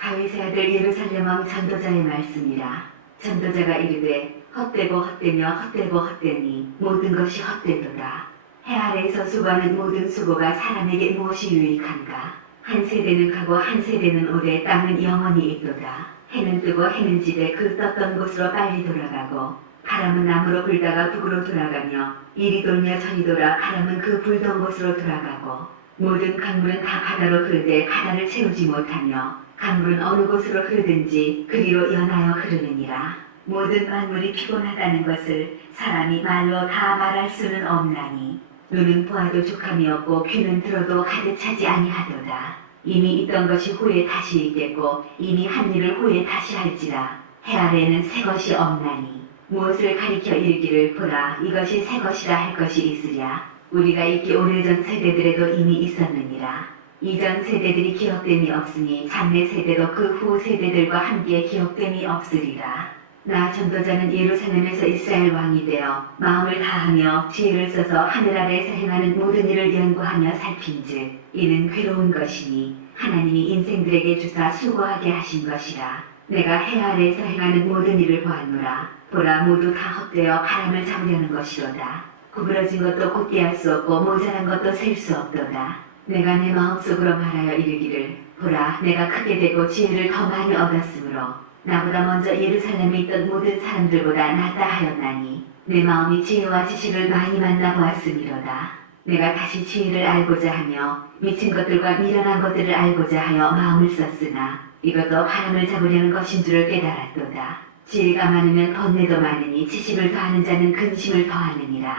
다윗의 아들 예루살렘 왕 전도자의 말씀이라. 전도자가 이르되 헛되고 헛되며 헛되고 헛되니 모든 것이 헛되도다. 해 아래에서 수고하는 모든 수고가 사람에게 무엇이 유익한가? 한 세대는 가고 한 세대는 오되 땅은 영원히 있도다. 해는 뜨고 해는 지되 그 떴던 곳으로 빨리 돌아가고 바람은 남으로 불다가 북으로 돌아가며 이리 돌며 저리 돌아 바람은 그 불던 곳으로 돌아가고 모든 강물은 다 바다로 흐르되 바다를 채우지 못하며 강물은 어느 곳으로 흐르든지 그리로 연하여 흐르느니라. 모든 만물이 피곤하다는 것을 사람이 말로 다 말할 수는 없나니 눈은 보아도 족함이 없고 귀는 들어도 가득 차지 아니하도다. 이미 있던 것이 후에 다시 있겠고 이미 한 일을 후에 다시 할지라. 해 아래에는 새 것이 없나니 무엇을 가리켜 이르기를 보라 이것이 새 것이라 할 것이 있으랴. 우리가 있기 오래전 세대들에도 이미 있었느니라. 이전 세대들이 기억됨이 없으니 장래 세대도 그 후 세대들과 함께 기억됨이 없으리라. 나 전도자는 예루살렘에서 이스라엘 왕이 되어 마음을 다하며 지혜를 써서 하늘 아래에서 행하는 모든 일을 연구하며 살핀즉 이는 괴로운 것이니 하나님이 인생들에게 주사 수고하게 하신 것이라. 내가 해 아래에서 행하는 모든 일을 보았노라. 보라 모두 다 헛되어 바람을 잡으려는 것이로다. 구부러진 것도 곧게 할 수 없고 모자란 것도 셀 수 없도다. 내가 내 마음속으로 말하여 이르기를 보라 내가 크게 되고 지혜를 더 많이 얻었으므로 나보다 먼저 예루살렘에 있던 모든 사람들보다 낫다 하였나니 내 마음이 지혜와 지식을 많이 만나보았음이로다. 내가 다시 지혜를 알고자 하며 미친 것들과 미련한 것들을 알고자 하여 마음을 썼으나 이것도 바람을 잡으려는 것인 줄을 깨달았도다. 지혜가 많으면 번뇌도 많으니 지식을 더하는 자는 근심을 더하느니라.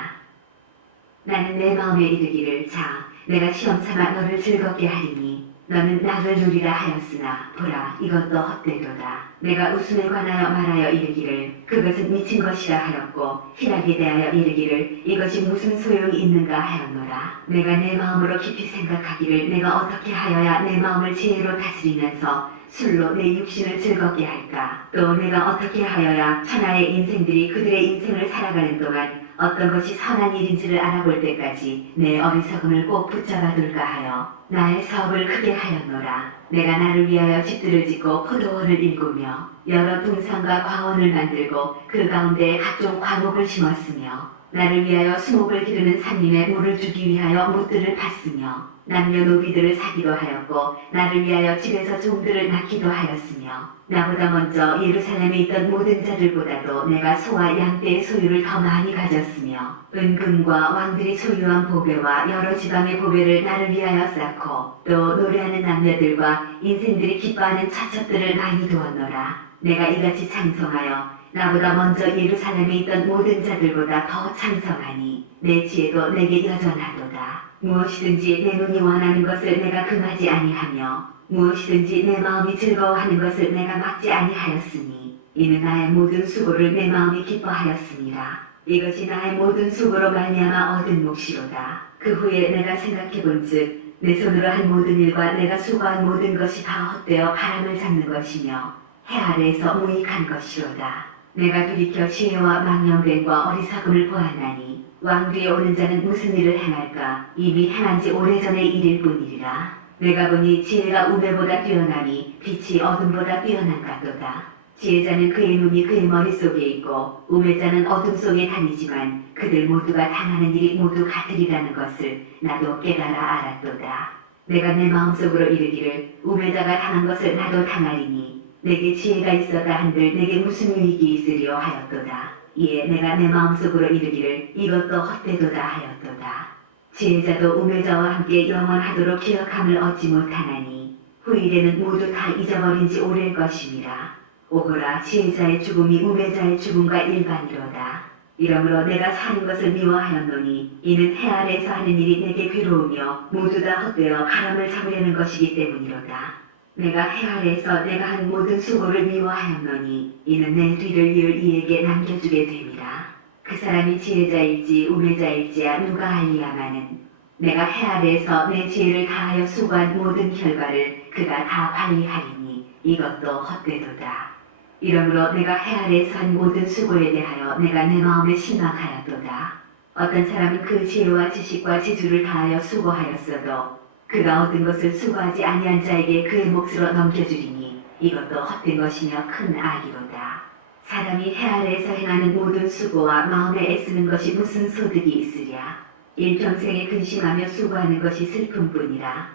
나는 내 마음에 이르기를 자 내가 시험삼아 너를 즐겁게 하리니 너는 낙을 누리라 하였으나 보라 이것도 헛되도다. 내가 웃음에 관하여 말하여 이르기를 그것은 미친 것이라 하였고 희락에 대하여 이르기를 이것이 무슨 소용이 있는가 하였노라. 내가 내 마음으로 깊이 생각하기를 내가 어떻게 하여야 내 마음을 지혜로 다스리면서 술로 내 육신을 즐겁게 할까? 또 내가 어떻게 하여야 천하의 인생들이 그들의 인생을 살아가는 동안 어떤 것이 선한 일인지를 알아볼 때까지 내 어리석음을 꼭 붙잡아둘까 하여 나의 사업을 크게 하였노라. 내가 나를 위하여 집들을 짓고 포도원을 일구며 여러 둥산과 과원을 만들고 그 가운데 각종 과목을 심었으며 나를 위하여 수목을 기르는 산림에 물을 주기 위하여 묻들을 팠으며 남녀노비들을 사기도 하였고 나를 위하여 집에서 종들을 낳기도 하였으며 나보다 먼저 예루살렘에 있던 모든 자들보다도 내가 소와 양떼의 소유를 더 많이 가졌으며 은금과 왕들이 소유한 보배와 여러 지방의 보배를 나를 위하여 쌓고 또 노래하는 남녀들과 인생들이 기뻐하는 처첩들을 많이 두었노라. 내가 이같이 창성하여 나보다 먼저 예루살렘에 있던 모든 자들보다 더 창성하니 내 지혜도 내게 여전하도다. 무엇이든지 내 눈이 원하는 것을 내가 금하지 아니하며 무엇이든지 내 마음이 즐거워하는 것을 내가 막지 아니하였으니 이는 나의 모든 수고를 내 마음이 기뻐하였습니다. 이것이 나의 모든 수고로 말미암아 얻은 몫이로다. 그 후에 내가 생각해본즉 내 손으로 한 모든 일과 내가 수고한 모든 것이 다 헛되어 바람을 잡는 것이며 해 아래에서 무익한 것이로다. 내가 돌이켜 지혜와 망령됨과 어리석음을 보았나니 왕 뒤에 오는 자는 무슨 일을 행할까? 이미 행한 지 오래전의 일일 뿐이리라. 내가 보니 지혜가 우매보다 뛰어나니 빛이 어둠보다 뛰어난 같도다. 지혜자는 그의 눈이 그의 머릿속에 있고 우매자는 어둠 속에 다니지만 그들 모두가 당하는 일이 모두 같으리라는 것을 나도 깨달아 알았도다. 내가 내 마음속으로 이르기를 우매자가 당한 것을 나도 당하리니 내게 지혜가 있었다 한들 내게 무슨 유익이 있으리요 하였도다. 이에 내가 내 마음속으로 이르기를 이것도 헛되도다 하였도다. 지혜자도 우매자와 함께 영원하도록 기억함을 얻지 못하나니 후일에는 모두 다 잊어버린 지 오래일 것임이라. 오거라 지혜자의 죽음이 우매자의 죽음과 일반이로다. 이러므로 내가 사는 것을 미워하였노니 이는 해 아래에서 하는 일이 내게 괴로우며 모두 다 헛되어 바람을 잡으려는 것이기 때문이로다. 내가 해 아래에서 내가 한 모든 수고를 미워하였노니 이는 내 뒤를 이을 이에게 남겨주게 됨이라. 그 사람이 지혜자일지 우매자일지야 누가 알리야마는 내가 해 아래에서 내 지혜를 다하여 수고한 모든 결과를 그가 다 관리하리니 이것도 헛되도다. 이러므로 내가 해 아래에서 한 모든 수고에 대하여 내가 내 마음에 실망하였도다. 어떤 사람은 그 지혜와 지식과 지주를 다하여 수고하였어도 그가 얻은 것을 수고하지 아니한 자에게 그의 몫으로 넘겨주리니 이것도 헛된 것이며 큰 악이로다. 사람이 해 아래에서 행하는 모든 수고와 마음에 애쓰는 것이 무슨 소득이 있으랴. 일평생에 근심하며 수고하는 것이 슬픔뿐이라.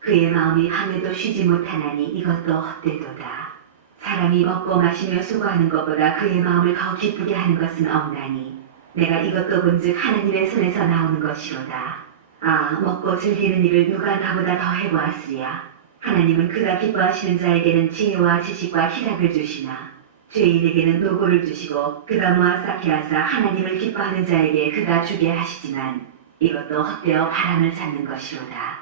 그의 마음이 밤에도 쉬지 못하나니 이것도 헛되도다. 사람이 먹고 마시며 수고하는 것보다 그의 마음을 더 기쁘게 하는 것은 없나니 내가 이것도 본즉 하나님의 손에서 나오는 것이로다. 아, 먹고 즐기는 일을 누가 나보다 더 해보았으랴. 하나님은 그가 기뻐하시는 자에게는 지혜와 지식과 희락을 주시나 죄인에게는 노고를 주시고 그가 모아 쌓게 하사 하나님을 기뻐하는 자에게 그가 주게 하시지만 이것도 헛되어 바람을 잡는 것이로다.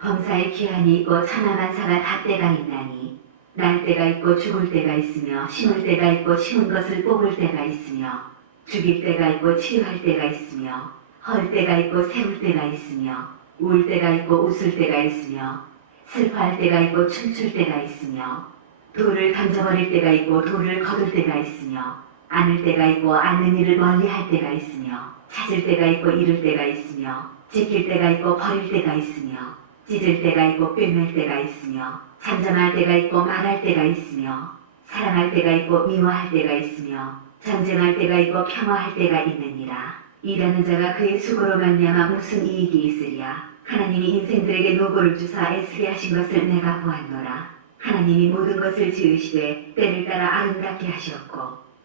범사에 기한이 있고 천하만사가 다 때가 있나니 날 때가 있고 죽을 때가 있으며 심을 때가 있고 심은 것을 뽑을 때가 있으며 죽일 때가 있고 치유할 때가 있으며 헐 때가 있고 세울 때가 있으며 울 때가 있고 웃을 때가 있으며 슬퍼할 때가 있고 춤출 때가 있으며 돌을 던져버릴 때가 있고 돌을 거둘 때가 있으며 안을 때가 있고 안는 일을 멀리할 때가 있으며 찾을 때가 있고 잃을 때가 있으며 지킬 때가 있고 버릴 때가 있으며 찢을 때가 있고 꿰맬 때가 있으며 잠잠할 때가 있고 말할 때가 있으며 사랑할 때가 있고 미워할 때가 있으며 전쟁할 때가 있고 평화할 때가 있느니라. 일하는 자가 그의 수고로 말미암아 무슨 이익이 있으랴. 하나님이 인생들에게 노고를 주사 애쓰게 하신 것을 내가 보았노라. 하나님이 모든 것을 지으시되 때를 따라 아름답게 하셨고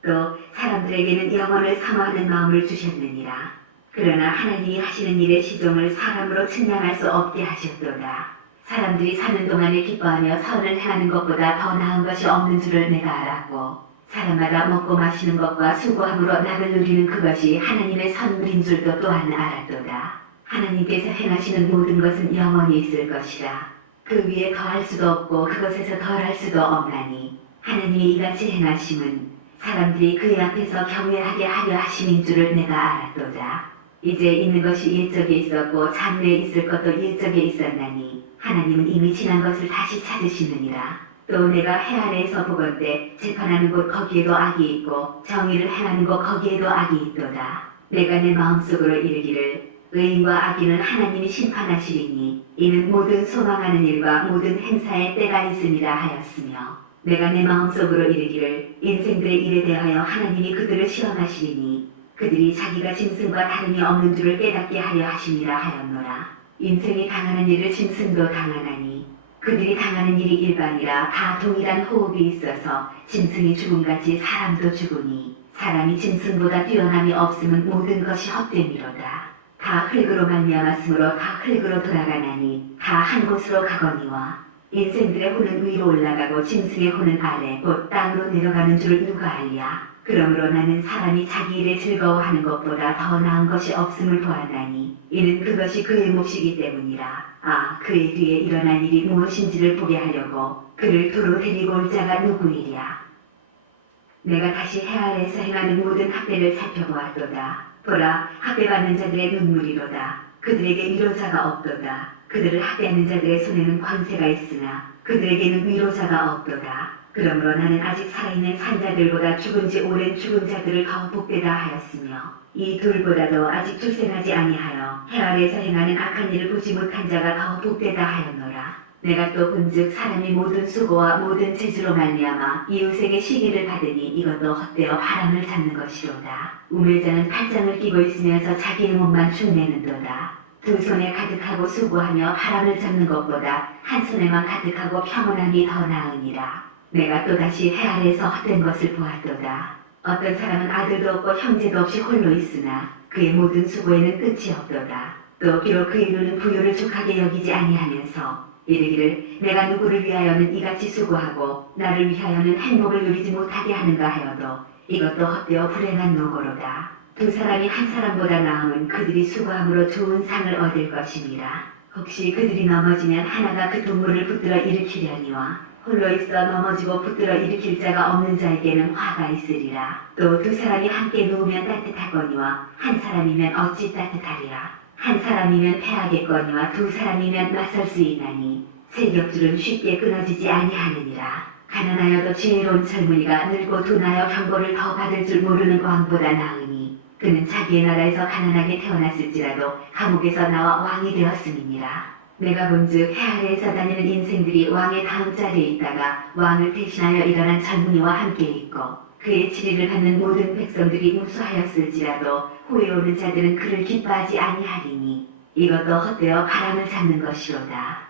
또 사람들에게는 영원을 사모하는 마음을 주셨느니라. 그러나 하나님이 하시는 일의 시종을 사람으로 측량할 수 없게 하셨도다. 사람들이 사는 동안에 기뻐하며 선을 행하는 것보다 더 나은 것이 없는 줄을 내가 알았고 사람마다 먹고 마시는 것과 수고함으로 낙을 누리는 그것이 하나님의 선물인 줄도 또한 알았도다. 하나님께서 행하시는 모든 것은 영원히 있을 것이라. 그 위에 더할 수도 없고 그것에서 덜할 수도 없나니 하나님이 이같이 행하심은 사람들이 그의 앞에서 경외하게 하려 하심인 줄을 내가 알았도다. 이제 있는 것이 옛적에 있었고 장래에 있을 것도 옛적에 있었나니 하나님은 이미 지난 것을 다시 찾으시느니라. 또 내가 해 아래에서 보건대 재판하는 곳 거기에도 악이 있고 정의를 행하는 곳 거기에도 악이 있도다. 내가 내 마음속으로 이르기를 의인과 악인은 하나님이 심판하시리니 이는 모든 소망하는 일과 모든 행사에 때가 있으니라 하였으며 내가 내 마음속으로 이르기를 인생들의 일에 대하여 하나님이 그들을 시험하시리니 그들이 자기가 짐승과 다름이 없는 줄을 깨닫게 하려 하심이라 하였노라. 인생이 당하는 일을 짐승도 당하나니 그들이 당하는 일이 일반이라 다 동일한 호흡이 있어서 짐승이 죽음같이 사람도 죽으니 사람이 짐승보다 뛰어남이 없음은 모든 것이 헛됨이로다. 다 흙으로 말미암았으므로 다 흙으로 돌아가나니 다 한 곳으로 가거니와 인생들의 혼은 위로 올라가고 짐승의 혼은 아래 곧 땅으로 내려가는 줄을 누가 알랴. 그러므로 나는 사람이 자기 일에 즐거워하는 것보다 더 나은 것이 없음을 보았나니 이는 그것이 그의 몫이기 때문이라. 아, 그의 뒤에 일어난 일이 무엇인지를 보게 하려고 그를 도로 데리고 올 자가 누구이랴. 내가 다시 해 아래에서 행하는 모든 학대를 살펴보았도다. 보라, 학대받는 자들의 눈물이로다. 그들에게 위로자가 없도다. 그들을 학대하는 자들의 손에는 권세가 있으나 그들에게는 위로자가 없도다. 그러므로 나는 아직 살아있는 산자들보다 죽은 지 오랜 죽은 자들을 더 복되다 하였으며 이 둘보다도 아직 출생하지 아니하여 해 아래에서 행하는 악한 일을 보지 못한 자가 더 복되다 하였노라. 내가 또 본즉 사람이 모든 수고와 모든 재주로 말미암아 이웃에게 시기를 받으니 이것도 헛되어 바람을 잡는 것이로다. 우매자는 팔짱을 끼고 있으면서 자기의 몸만 축내는도다. 두 손에 가득하고 수고하며 바람을 잡는 것보다 한 손에만 가득하고 평온함이 더 나으니라. 내가 또다시 해 아래에서 헛된 것을 보았도다. 어떤 사람은 아들도 없고 형제도 없이 홀로 있으나 그의 모든 수고에는 끝이 없도다. 또 비록 그의 눈은 부요를 족하게 여기지 아니하면서 이르기를 내가 누구를 위하여는 이같이 수고하고 나를 위하여는 행복을 누리지 못하게 하는가 하여도 이것도 헛되어 불행한 노고로다. 두 사람이 한 사람보다 나음은 그들이 수고함으로 좋은 상을 얻을 것이니라. 혹시 그들이 넘어지면 하나가 그 동물을 붙들어 일으키려니와 홀로 있어 넘어지고 붙들어 일으킬 자가 없는 자에게는 화가 있으리라. 또 두 사람이 함께 누우면 따뜻하거니와 한 사람이면 어찌 따뜻하리라. 한 사람이면 패하겠거니와 두 사람이면 맞설 수 있나니 세 겹줄은 쉽게 끊어지지 아니하느니라. 가난하여도 지혜로운 젊은이가 늙고 둔하여 경고를 더 받을 줄 모르는 왕보다 나으니 그는 자기의 나라에서 가난하게 태어났을지라도 감옥에서 나와 왕이 되었음이니라. 내가 본즉 해 아래에서 다니는 인생들이 왕의 다음 자리에 있다가 왕을 대신하여 일어난 젊은이와 함께 있고 그의 치리를 받는 모든 백성들이 무수하였을지라도 후에 오는 자들은 그를 기뻐하지 아니하리니 이것도 헛되어 바람을 잡는 것이로다.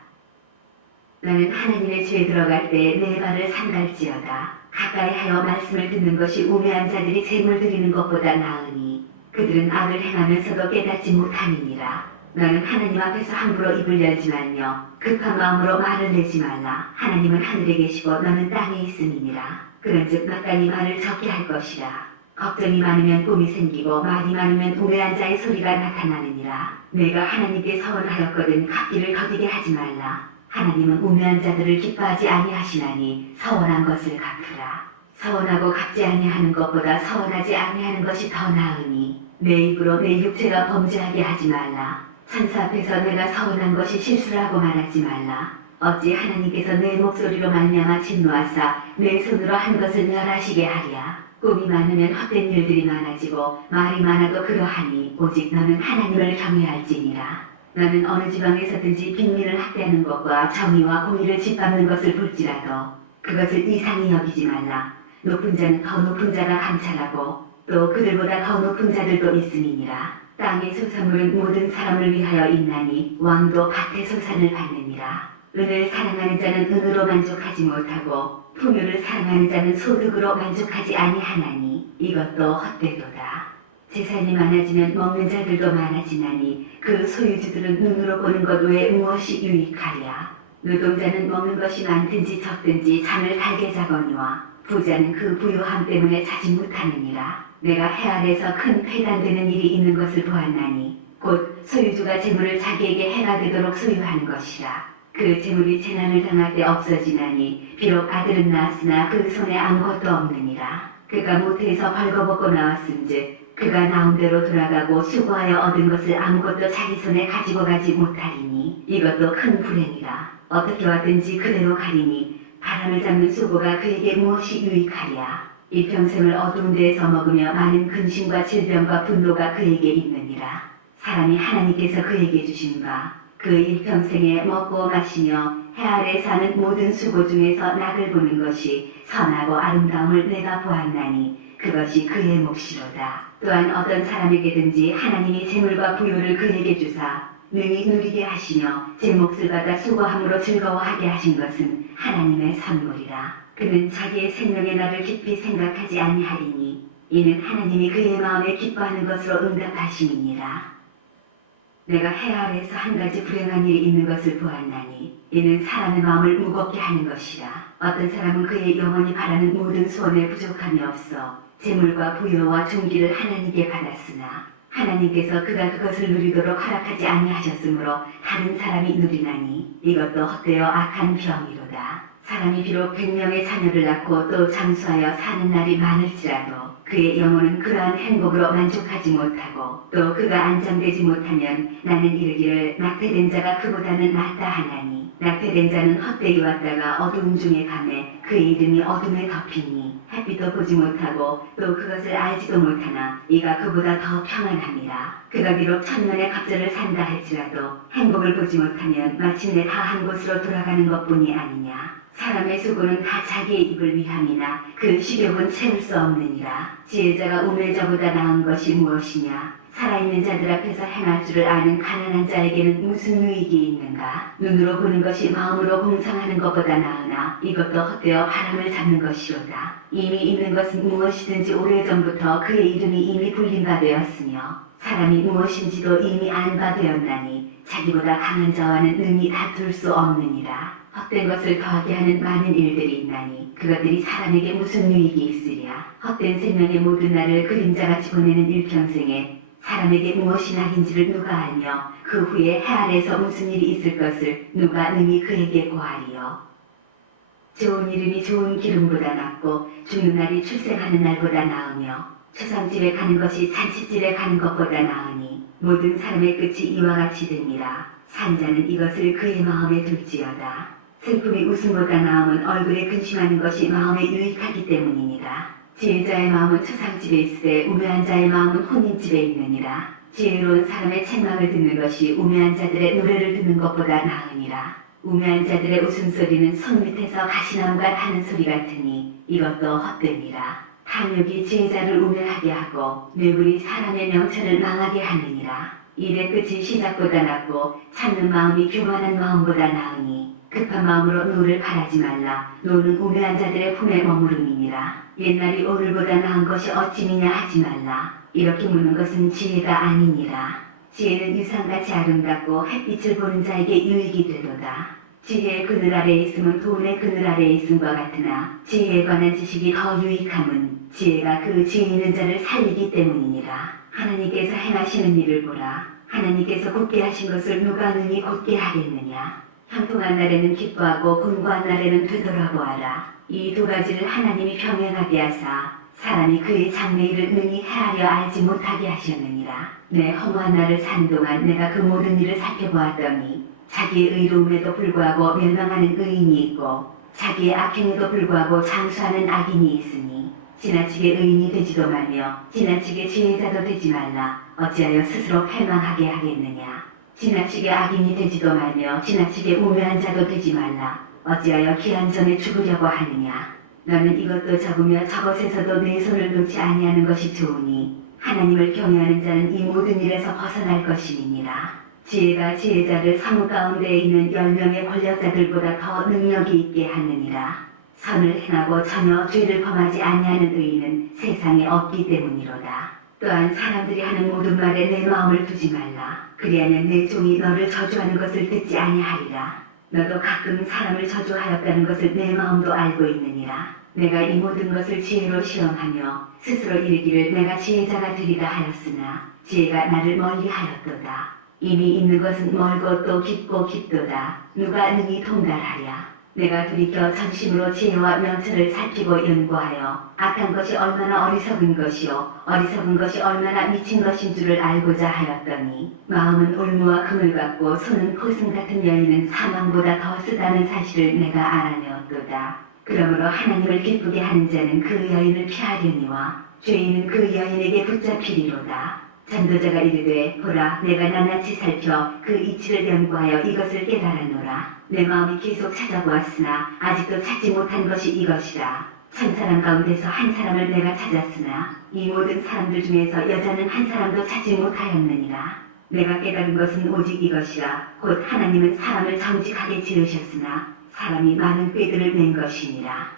나는 하나님의 죄에 들어갈 때 내 발을 삼갈지어다. 가까이 하여 말씀을 듣는 것이 우매한 자들이 재물 드리는 것보다 나으니 그들은 악을 행하면서도 깨닫지 못함이니라. 너는 하나님 앞에서 함부로 입을 열지 말며 급한 마음으로 말을 내지 말라. 하나님은 하늘에 계시고 너는 땅에 있음이니라. 그런즉 마땅히 말을 적게 할 것이라. 걱정이 많으면 꿈이 생기고 말이 많으면 우매한 자의 소리가 나타나느니라. 내가 하나님께 서원하였거든 갚기를 더디게 하지 말라. 하나님은 우매한 자들을 기뻐하지 아니하시나니 서원한 것을 갚으라. 서원하고 갚지 아니하는 것보다 서원하지 아니하는 것이 더 나으니 내 입으로 내 육체가 범죄하게 하지 말라. 천사 앞에서 내가 서원한 것이 실수라고 말하지 말라. 어찌 하나님께서 내 목소리로 말미암아 진노하사 내 손으로 한 것을 멸하시게 하랴. 꿈이 많으면 헛된 일들이 많아지고 말이 많아도 그러하니 오직 너는 하나님을 경외할지니라. 너는 어느 지방에서든지 빈민을 학대하는 것과 정의와 공의를 짓밟는 것을 볼지라도 그것을 이상히 여기지 말라. 높은 자는 더 높은 자가 감찰하고 또 그들보다 더 높은 자들도 있음이니라. 땅의 소산물은 모든 사람을 위하여 있나니 왕도 밭의 소산을 받느니라. 은을 사랑하는 자는 은으로 만족하지 못하고 풍요를 사랑하는 자는 소득으로 만족하지 아니하나니 이것도 헛되도다. 재산이 많아지면 먹는 자들도 많아지나니 그 소유주들은 눈으로 보는 것 외에 무엇이 유익하랴. 노동자는 먹는 것이 많든지 적든지 잠을 달게 자거니와 부자는 그 부유함 때문에 자지 못하느니라. 내가 해 아래에서 큰 폐단되는 일이 있는 것을 보았나니 곧 소유주가 재물을 자기에게 해가 되도록 소유하는 것이라. 그 재물이 재난을 당할 때 없어지나니 비록 아들은 낳았으나 그 손에 아무것도 없느니라. 그가 모태에서 벌거벗고 나왔은즉 그가 나온 대로 돌아가고 수고하여 얻은 것을 아무것도 자기 손에 가지고 가지 못하리니 이것도 큰 불행이라. 어떻게 왔든지 그대로 가리니 바람을 잡는 수고가 그에게 무엇이 유익하랴. 일평생을 어두운 데에서 먹으며 많은 근심과 질병과 분노가 그에게 있느니라. 사람이 하나님께서 그에게 주신 바 그 일평생에 먹고 마시며 해 아래 사는 모든 수고 중에서 낙을 보는 것이 선하고 아름다움을 내가 보았나니 그것이 그의 몫이로다. 또한 어떤 사람에게든지 하나님이 재물과 부요를 그에게 주사 능히 누리게 하시며 제 몫을 받아 수고함으로 즐거워하게 하신 것은 하나님의 선물이라. 그는 자기의 생명의 날을 깊이 생각하지 아니하리니 이는 하나님이 그의 마음에 기뻐하는 것으로 응답하심이니라. 내가 해 아래에서 한 가지 불행한 일이 있는 것을 보았나니 이는 사람의 마음을 무겁게 하는 것이라. 어떤 사람은 그의 영원히 바라는 모든 소원에 부족함이 없어 재물과 부여와 존귀를 하나님께 받았으나 하나님께서 그가 그것을 누리도록 허락하지 아니하셨으므로 다른 사람이 누리나니 이것도 헛되어 악한 병이로다. 사람이 비록 100명의 자녀를 낳고 또 장수하여 사는 날이 많을지라도 그의 영혼은 그러한 행복으로 만족하지 못하고 또 그가 안정되지 못하면 나는 이르기를 낙태된 자가 그보다는 낫다 하나니 낙태된 자는 헛되이 왔다가 어두움 중에 가매 그의 이름이 어둠에 덮이니 햇빛도 보지 못하고 또 그것을 알지도 못하나 이가 그보다 더 평안함이라. 그가 비록 천년의 갑절을 산다 할지라도 행복을 보지 못하면 마침내 다 한 곳으로 돌아가는 것뿐이 아니냐. 사람의 수고는 다 자기의 입을 위함이나 그 식욕은 채울 수 없느니라. 지혜자가 우매자보다 나은 것이 무엇이냐. 살아있는 자들 앞에서 행할 줄을 아는 가난한 자에게는 무슨 유익이 있는가. 눈으로 보는 것이 마음으로 공상하는 것보다 나으나 이것도 헛되어 바람을 잡는 것이로다. 이미 있는 것은 무엇이든지 오래전부터 그의 이름이 이미 불린 바 되었으며 사람이 무엇인지도 이미 안 바 되었나니 자기보다 강한 자와는 능히 다툴 수 없느니라. 헛된 것을 더하게 하는 많은 일들이 있나니 그것들이 사람에게 무슨 유익이 있으랴. 헛된 생명의 모든 날을 그림자같이 보내는 일평생에 사람에게 무엇이 낙인지를 누가 알며 그 후에 해 아래에서 무슨 일이 있을 것을 누가 능히 그에게 고하리요. 좋은 이름이 좋은 기름보다 낫고 죽는 날이 출생하는 날보다 나으며 초상집에 가는 것이 잔치집에 가는 것보다 나으니 모든 사람의 끝이 이와 같이 됩니다. 산자는 이것을 그의 마음에 둘지어다. 슬픔이 웃음보다 나음은 얼굴에 근심하는 것이 마음에 유익하기 때문이니라. 지혜자의 마음은 초상집에 있으되 우매한 자의 마음은 혼인집에 있느니라. 지혜로운 사람의 책망을 듣는 것이 우매한 자들의 노래를 듣는 것보다 나으니라. 우매한 자들의 웃음소리는 손밑에서 가시나무가 타는 소리 같으니 이것도 헛되니라. 탐욕이 지혜자를 우매하게 하고 뇌물이 사람의 명철을 망하게 하느니라. 일의 끝이 시작보다 낫고 찾는 마음이 교만한 마음보다 나으니 급한 마음으로 노를 바라지 말라. 노는 우매한 자들의 품에 머무름이니라. 옛날이 오늘보다 나은 것이 어찌미냐 하지 말라. 이렇게 묻는 것은 지혜가 아니니라. 지혜는 유상같이 아름답고 햇빛을 보는 자에게 유익이 되도다. 지혜의 그늘 아래에 있음은 돈의 그늘 아래에 있음과 같으나 지혜에 관한 지식이 더 유익함은 지혜가 그 지혜 있는 자를 살리기 때문이니라. 하나님께서 행하시는 일을 보라. 하나님께서 굳게 하신 것을 누가 능히 곧게 하겠느냐. 형통한 날에는 기뻐하고 곤고한 날에는 되돌아보아라. 이 두 가지를 하나님이 병행하게 하사 사람이 그의 장래일을 능히 헤아려 알지 못하게 하셨느니라. 내 허무한 날을 사는 동안 내가 그 모든 일을 살펴보았더니 자기의 의로움에도 불구하고 멸망하는 의인이 있고 자기의 악행에도 불구하고 장수하는 악인이 있으니 지나치게 의인이 되지도 말며 지나치게 지혜자도 되지 말라. 어찌하여 스스로 패망하게 하겠느냐. 지나치게 악인이 되지도 말며 지나치게 우매한 자도 되지 말라. 어찌하여 기한 전에 죽으려고 하느냐. 너는 이것도 적으며 저것에서도 내 손을 놓지 아니하는 것이 좋으니 하나님을 경외하는 자는 이 모든 일에서 벗어날 것임이니라. 지혜가 지혜자를 성읍 가운데에 있는 10명의 권력자들보다 더 능력이 있게 하느니라. 선을 행하고 전혀 죄를 범하지 아니하는 의인은 세상에 없기 때문이로다. 또한 사람들이 하는 모든 말에 내 마음을 두지 말라. 그리하면 내 종이 너를 저주하는 것을 듣지 아니하리라. 너도 가끔 사람을 저주하였다는 것을 내 마음도 알고 있느니라. 내가 이 모든 것을 지혜로 시험하며 스스로 이르기를 내가 지혜자가 되리라 하였으나 지혜가 나를 멀리하였도다. 이미 있는 것은 멀고 또 깊고 깊도다. 누가 능히 통달하랴. 내가 돌이켜 전심으로 지혜와 명철을 살피고 연구하여 악한 것이 얼마나 어리석은 것이요 어리석은 것이 얼마나 미친 것인 줄을 알고자 하였더니 마음은 올무와 금을 같고 손은 포승 같은 여인은 사망보다 더 쓰다는 사실을 내가 알아내었도다. 그러므로 하나님을 기쁘게 하는 자는 그 여인을 피하려니와 죄인은 그 여인에게 붙잡히리로다. 전도자가 이르되 보라 내가 낱낱이 살펴 그 이치를 연구하여 이것을 깨달아노라. 내 마음이 계속 찾아보았으나 아직도 찾지 못한 것이 이것이라. 천사람 가운데서 한 사람을 내가 찾았으나 이 모든 사람들 중에서 여자는 한 사람도 찾지 못하였느니라. 내가 깨달은 것은 오직 이것이라. 곧 하나님은 사람을 정직하게 지으셨으나 사람이 많은 꾀들을 낸 것이니라.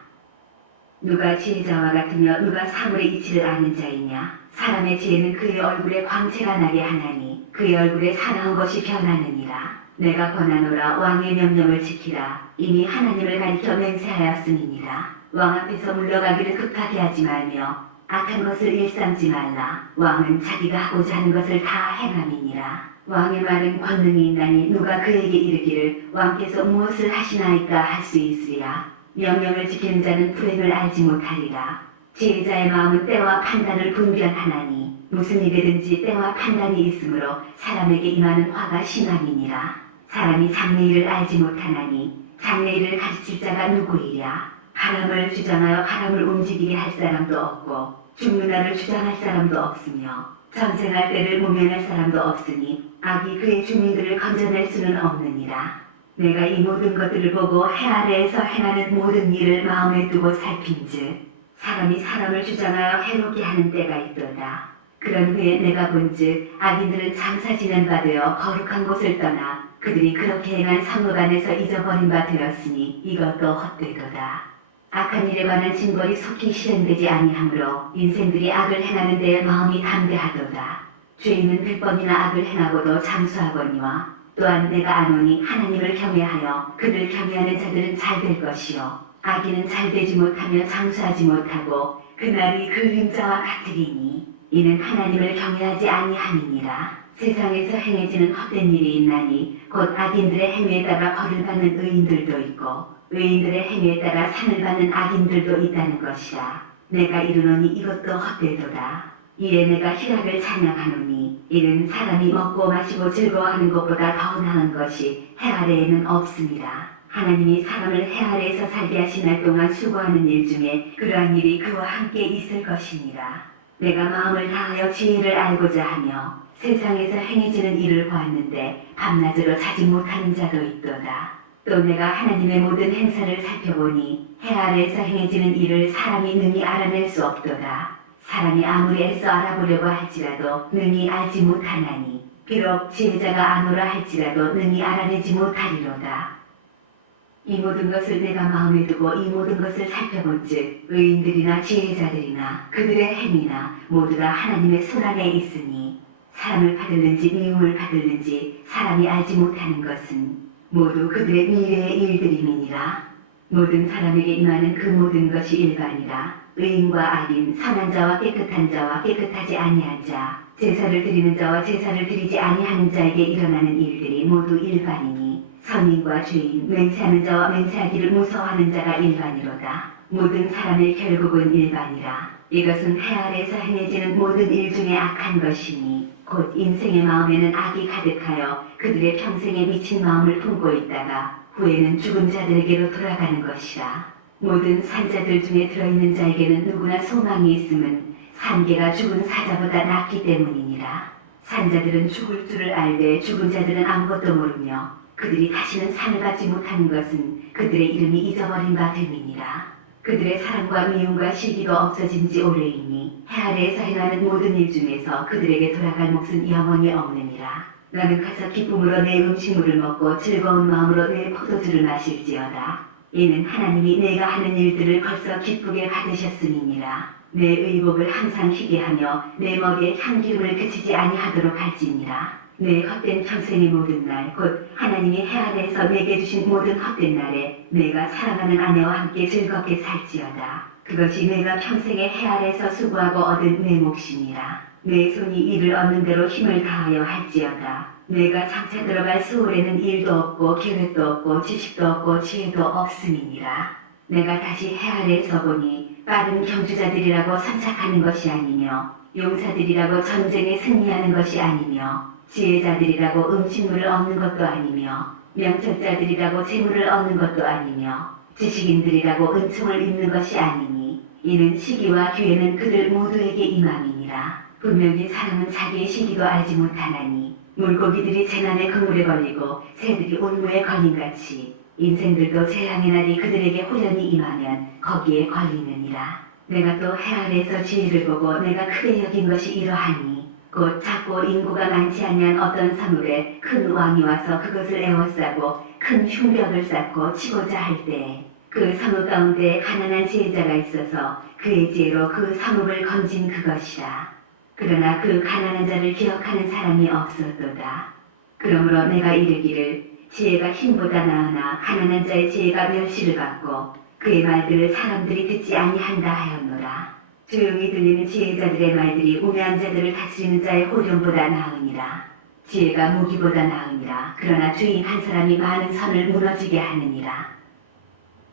누가 지혜자와 같으며 누가 사물의 이치를 아는 자이냐. 사람의 지혜는 그의 얼굴에 광채가 나게 하나니 그의 얼굴에 사나운 것이 변하느니라. 내가 권하노라. 왕의 명령을 지키라. 이미 하나님을 가리켜 맹세하였음이니라. 왕 앞에서 물러가기를 급하게 하지 말며 악한 것을 일삼지 말라. 왕은 자기가 하고자 하는 것을 다 행함이니라. 왕의 말은 권능이 있나니 누가 그에게 이르기를 왕께서 무엇을 하시나이까 할 수 있으리라. 명령을 지키는 자는 불행을 알지 못하리라. 지혜자의 마음은 때와 판단을 분별하나니 무슨 일이든지 때와 판단이 있으므로 사람에게 임하는 화가 심함이니라. 사람이 장래일을 알지 못하나니 장래일을 가르칠 자가 누구이랴. 바람을 주장하여 바람을 움직이게 할 사람도 없고 죽는 날을 주장할 사람도 없으며 전쟁할 때를 모면할 사람도 없으니 악이 그의 주민들을 건져낼 수는 없느니라. 내가 이 모든 것들을 보고 해 아래에서 행하는 모든 일을 마음에 두고 살핀즉 사람이 사람을 주장하여 해롭게 하는 때가 있도다. 그런 후에 내가 본즉 악인들은 장사 지낸 바 되어 거룩한 곳을 떠나 그들이 그렇게 행한 성읍 안에서 잊어버린 바 되었으니 이것도 헛되도다. 악한 일에 관한 징벌이 속히 실행되지 아니하므로 인생들이 악을 행하는 데에 마음이 담대하도다. 죄인은 100번이나 악을 행하고도 장수하거니와 또한 내가 아노니 하나님을 경외하여 그를 경외하는 자들은 잘 될 것이요 악인은 잘 되지 못하며 장수하지 못하고 그날이 그림자와 같으리니 이는 하나님을 경외하지 아니함이니라. 세상에서 행해지는 헛된 일이 있나니 곧 악인들의 행위에 따라 벌을 받는 의인들도 있고 의인들의 행위에 따라 상을 받는 악인들도 있다는 것이라. 내가 이르노니 이것도 헛되도다. 이에 내가 희락을 찬양하노니 이는 사람이 먹고 마시고 즐거워하는 것보다 더 나은 것이 해 아래에는 없습니다. 하나님이 사람을 해 아래에서 살게 하신 날 동안 수고하는 일 중에 그러한 일이 그와 함께 있을 것이니라. 내가 마음을 다하여 지혜를 알고자 하며 세상에서 행해지는 일을 보았는데 밤낮으로 자지 못하는 자도 있도다. 또 내가 하나님의 모든 행사를 살펴보니 해 아래에서 행해지는 일을 사람이 능히 알아낼 수 없도다. 사람이 아무리 애써 알아보려고 할지라도 능히 알지 못하나니 비록 지혜자가 아노라 할지라도 능히 알아내지 못하리로다. 이 모든 것을 내가 마음에 두고 이 모든 것을 살펴본즉 의인들이나 지혜자들이나 그들의 행위나 모두 다 하나님의 손안에 있으니 사랑을 받을는지 미움을 받을는지 사람이 알지 못하는 것은 모두 그들의 미래의 일들임이니라. 모든 사람에게 임하는 그 모든 것이 일반이라. 의인과 악인, 선한 자와 깨끗한 자와 깨끗하지 아니한 자, 제사를 드리는 자와 제사를 드리지 아니하는 자에게 일어나는 일들이 모두 일반이니 선인과 죄인, 맹세하는 자와 맹세하기를 무서워하는 자가 일반이로다. 모든 사람의 결국은 일반이라. 이것은 해 아래에서 행해지는 모든 일 중에 악한 것이니 곧 인생의 마음에는 악이 가득하여 그들의 평생에 미친 마음을 품고 있다가 후에는 죽은 자들에게로 돌아가는 것이라. 모든 산자들 중에 들어있는 자에게는 누구나 소망이 있음은 산개가 죽은 사자보다 낫기 때문이니라. 산자들은 죽을 줄을 알되 죽은 자들은 아무것도 모르며 그들이 다시는 산을 받지 못하는 것은 그들의 이름이 잊어버린 바 됨이니라. 그들의 사랑과 미움과 시기도 없어진 지 오래이니 해 아래에서 행하는 모든 일 중에서 그들에게 돌아갈 몫은 영원히 없느니라. 나는 가서 기쁨으로 내 음식물을 먹고 즐거운 마음으로 내 포도주를 마실지어다. 이는 하나님이 내가 하는 일들을 벌써 기쁘게 받으셨음이니라. 내 의복을 항상 희게 하며 내 머리에 향기름을 그치지 아니하도록 할지니라. 내 헛된 평생의 모든 날 곧 하나님이 해 아래에서 내게 주신 모든 헛된 날에 내가 사랑하는 아내와 함께 즐겁게 살지어다. 그것이 내가 평생에 해 아래에서 수고하고 얻은 내 몫이니라. 내 손이 이를 얻는 대로 힘을 다하여 할지어다. 내가 장차 들어갈 수월에는 일도 없고 계획도 없고 지식도 없고 지혜도 없음이니라. 내가 다시 해 아래에서 보니 빠른 경주자들이라고 선착하는 것이 아니며 용사들이라고 전쟁에 승리하는 것이 아니며 지혜자들이라고 음식물을 얻는 것도 아니며 명철자들이라고 재물을 얻는 것도 아니며 지식인들이라고 은총을 입는 것이 아니니 이는 시기와 기회는 그들 모두에게 임함이니라. 분명히 사람은 자기의 시기도 알지 못하나니 물고기들이 재난의 그물에 걸리고 새들이 온무에 걸림같이 인생들도 재앙의 날이 그들에게 호련히 임하면 거기에 걸리느니라. 내가 또 해 아래에서 지혜를 보고 내가 크게 여긴 것이 이러하니 곧 작고 인구가 많지 아니한 어떤 성읍에 큰 왕이 와서 그것을 에워싸고 큰 흉벽을 쌓고 치고자 할 때에 그 성읍 가운데 가난한 지혜자가 있어서 그의 지혜로 그 성읍을 건진 그것이라. 그러나 그 가난한 자를 기억하는 사람이 없었도다. 그러므로 내가 이르기를 지혜가 힘보다 나으나 가난한 자의 지혜가 멸시를 받고 그의 말들을 사람들이 듣지 아니한다 하였노라. 조용히 들리는 지혜자들의 말들이 우매한 자들을 다스리는 자의 호령보다 나으니라. 지혜가 무기보다 나으니라. 그러나 주인 한 사람이 많은 선을 무너지게 하느니라.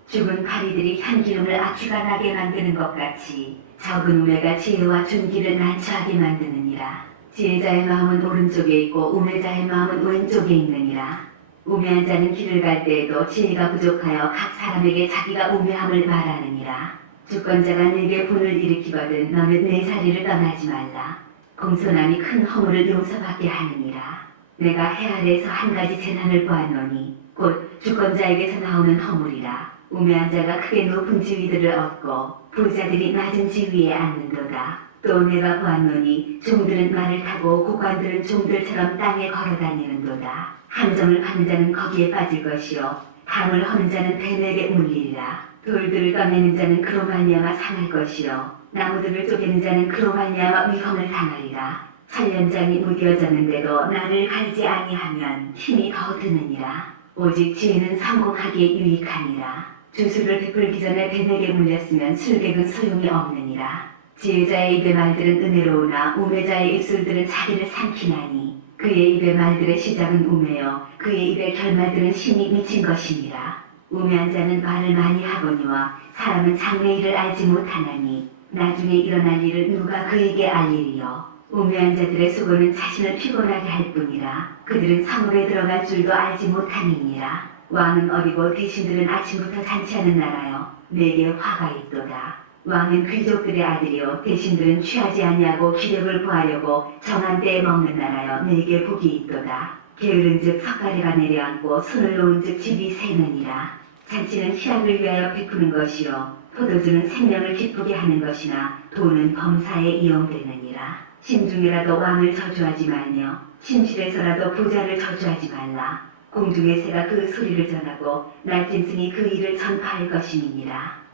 죽은 파리들이 향기름을 악취가 나게 만드는 것 같이 적은 우매가 지혜와 존귀를 난처하게 만드느니라. 지혜자의 마음은 오른쪽에 있고 우매자의 마음은 왼쪽에 있느니라. 우매한 자는 길을 갈 때에도 지혜가 부족하여 각 사람에게 자기가 우매함을 말하느니라. 주권자가 내게 분을 일으키거든 너는 내 자리를 떠나지 말라. 공손함이 큰 허물을 용서받게 하느니라. 내가 해 아래에서 한 가지 재난을 보았노니 곧 주권자에게서 나오는 허물이라. 우매한 자가 크게 높은 지위들을 얻고 부자들이 낮은 지위에 앉는도다. 또 내가 보았노니 종들은 말을 타고 고관들은 종들처럼 땅에 걸어다니는도다. 함정을 받는 자는 거기에 빠질 것이요 담을 허는 자는 뱀에게 물리리라. 돌들을 떠내는 자는 그로 말미암아 상할 것이요 나무들을 쪼개는 자는 그로 말미암아 위험을 당하리라. 천련장이 무뎌졌는데도 나를 갈지 아니하면 힘이 더 드느니라. 오직 지혜는 성공하기에 유익하니라. 주술을 베풀기 전에 뱀에게 물렸으면 술객은 소용이 없느니라. 지혜자의 입의 말들은 은혜로우나 우매자의 입술들은 자기를 삼키나니 그의 입의 말들의 시작은 우매요 그의 입의 결말들은 심히 미친 것이니라. 우매한 자는 말을 많이 하거니와 사람은 장래일을 알지 못하나니 나중에 일어날 일을 누가 그에게 알리리요. 우매한 자들의 수고는 자신을 피곤하게 할 뿐이라. 그들은 성읍에 들어갈 줄도 알지 못함이니라. 왕은 어리고 대신들은 아침부터 잔치하는 나라여 내게 화가 있도다. 왕은 귀족들의 아들이요 대신들은 취하지 아니하고 기력을 보하려고 정한 때에 먹는 나라여 내게 복이 있도다. 게으른즉 석가래가 내려앉고 손을 놓은즉 집이 새느니라. 잔치는 희락을 위하여 베푸는 것이요 포도주는 생명을 기쁘게 하는 것이나 돈은 범사에 이용되느니라. 심중에라도 왕을 저주하지 말며 심실에서라도 부자를 저주하지 말라. 공중의 새가 그 소리를 전하고 날뛴 승이 그 일을 전파할 것임이니라.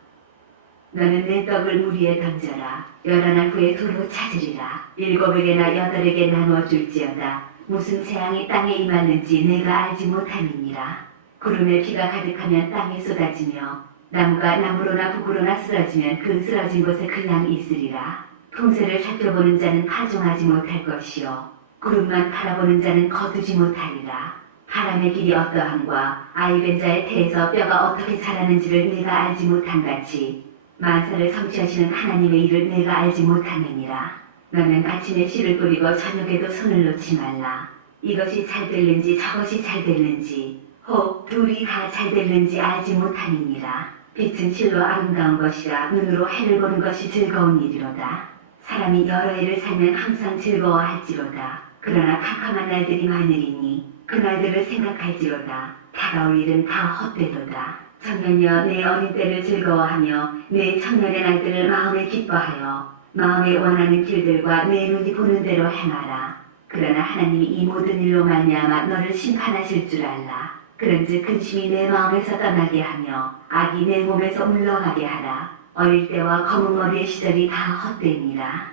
너는 내 떡을 물 위에 던져라. 11날 후에 도로 찾으리라. 7에게나 8에게 나누어 줄지어다. 무슨 재앙이 땅에 임하는지 내가 알지 못함이니라. 구름에 비가 가득하면 땅에 쏟아지며 나무가 나무로나 북으로나 쓰러지면 그 쓰러진 곳에 그냥 있으리라. 풍세를 살펴보는 자는 파종하지 못할 것이요 구름만 바라보는 자는 거두지 못하리라. 바람의 길이 어떠함과 아이벤 자의 태에서 뼈가 어떻게 자라는지를 내가 알지 못한 같이 만사를 성취하시는 하나님의 일을 내가 알지 못하느니라. 너는 아침에 씨를 뿌리고 저녁에도 손을 놓지 말라. 이것이 잘 될는지 저것이 잘 될는지 혹 둘이 다 잘 될는지 알지 못함이니라. 빛은 실로 아름다운 것이라 눈으로 해를 보는 것이 즐거운 일이로다. 사람이 여러 해를 살면 항상 즐거워할지로다. 그러나 캄캄한 날들이 많으리니 그 날들을 생각할지로다. 다가올 일은 다 헛되도다. 청년여 내 어린 때를 즐거워하며 내 청년의 날들을 마음에 기뻐하여 마음에 원하는 길들과 내 눈이 보는 대로 행하라. 그러나 하나님이 이 모든 일로 말미암아 너를 심판하실 줄 알라. 그런즉 근심이 내 마음에서 떠나게 하며 악이 내 몸에서 물러가게 하라. 어릴 때와 검은 머리의 시절이 다 헛되니라.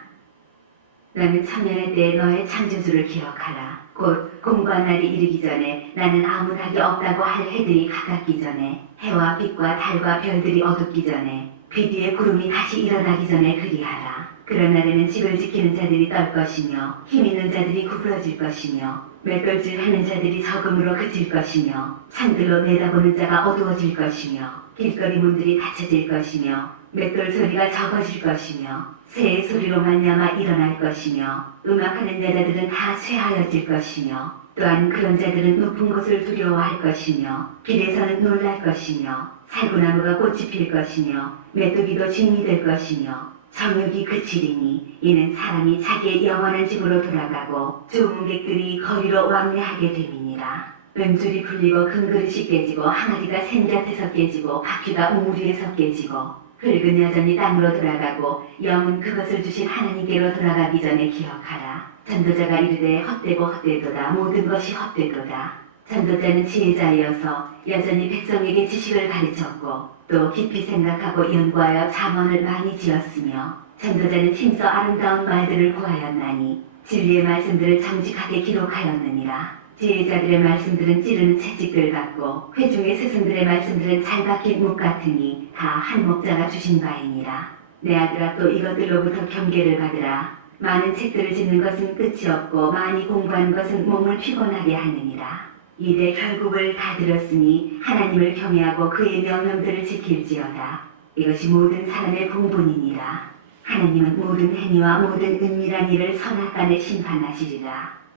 너는 청년의 때에 너의 창조주를 기억하라. 곧 공부한 날이 이르기 전에 나는 아무나게 없다고 할 해들이 가깝기 전에 해와 빛과 달과 별들이 어둡기 전에 비 뒤에 구름이 다시 일어나기 전에 그리하라. 그런 날에는 집을 지키는 자들이 떨 것이며 힘 있는 자들이 구부러질 것이며 맷돌질하는 자들이 적음으로 그칠 것이며 창들로 내다보는 자가 어두워질 것이며 길거리 문들이 닫혀질 것이며 맷돌 소리가 적어질 것이며 새의 소리로 말미암아 일어날 것이며 음악하는 여자들은 다 쇠하여질 것이며 또한 그런 자들은 높은 곳을 두려워할 것이며 길에서는 놀랄 것이며 살구나무가 꽃이 필 것이며 메뚜기도 진이 될 것이며 정욕이 그치리니 이는 사람이 자기의 영원한 집으로 돌아가고 조문객들이 거리로 왕래하게 됨이니라. 은줄이 풀리고 금그릇이 깨지고 항아리가 샘 곁에서 깨지고 바퀴가 우물 위에서 깨지고 흙은 여전히 땅으로 돌아가고 영은 그것을 주신 하나님께로 돌아가기 전에 기억하라. 전도자가 이르되 헛되고 헛되도다. 모든 것이 헛되도다. 전도자는 지혜자이어서 여전히 백성에게 지식을 가르쳤고 또 깊이 생각하고 연구하여 잠언을 많이 지었으며 전도자는 힘써 아름다운 말들을 구하였나니 진리의 말씀들을 정직하게 기록하였느니라. 지혜자들의 말씀들은 찌르는 채찍들 같고 회중의 스승들의 말씀들은 잘 박힌 묵 같으니 다 한 목자가 주신 바이니라. 내 아들아 또 이것들로부터 경계를 받으라. 많은 책들을 짓는 것은 끝이 없고 많이 공부하는 것은 몸을 피곤하게 하느니라. 이제 결국을 다 들었으니 하나님을 경외하고 그의 명령들을 지킬지어다. 이것이 모든 사람의 본분이니라. 하나님은 모든 행위와 모든 은밀한 일을 선악간에 심판하시리라.